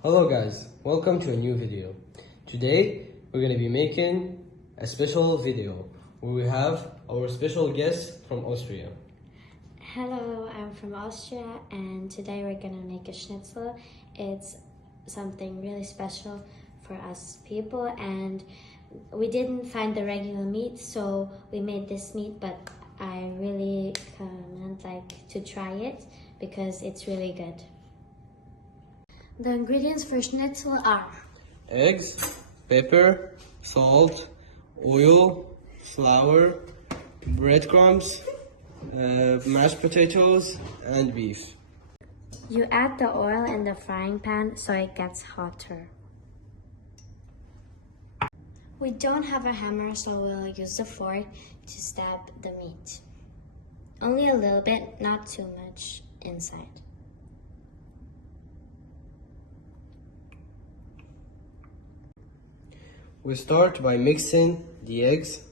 Hello guys, welcome to a new video. Today we're going to be making a special video where we have our special guest from Austria. Hello, I'm from Austria and today we're gonna make a schnitzel. It's something really special for us people and we didn't find the regular meat, so we made this meat, but I really like to try it because it's really good. The ingredients for schnitzel are Eggs, pepper, salt, oil, flour, breadcrumbs, mashed potatoes, and beef. you add the oil in the frying pan so it gets hotter. We don't have a hammer, so we'll use the fork to stab the meat. Only a little bit, not too much inside. We start by mixing the eggs,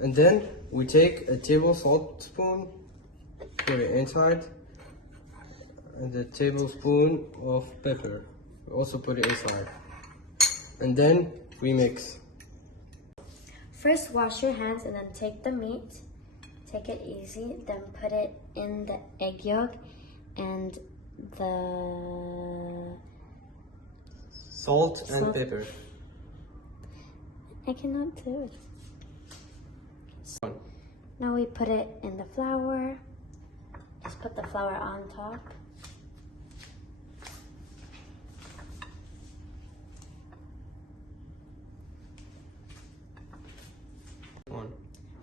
and then we take a tablespoon, put it inside, and a tablespoon of pepper, we also put it inside, and then we mix. First, wash your hands and then take the meat. Take it easy, then put it in the egg yolk and the Salt and pepper. I cannot do it. Now we put it in the flour. Just put the flour on top.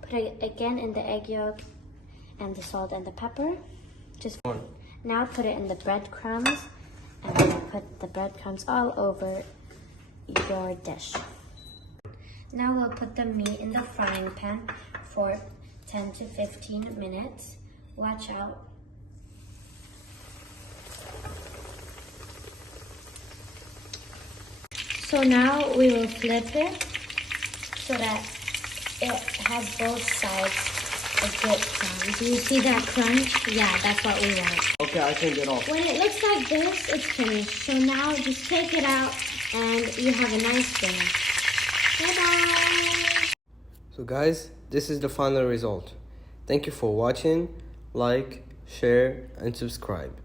Put it again in the egg yolk and the salt and the pepper. Now put it in the breadcrumbs and then put the breadcrumbs all over your dish. Now we'll put the meat in the frying pan for 10 to 15 minutes. Watch out. So now we will flip it so that it has both sides a good crunch. Do you see that crunch? Yeah, that's what we want. Okay, I can get off. When it looks like this, it's finished. So now just take it out and you have a nice dinner. Bye-bye. So guys, this is the final result. Thank you for watching. Like, share, and subscribe.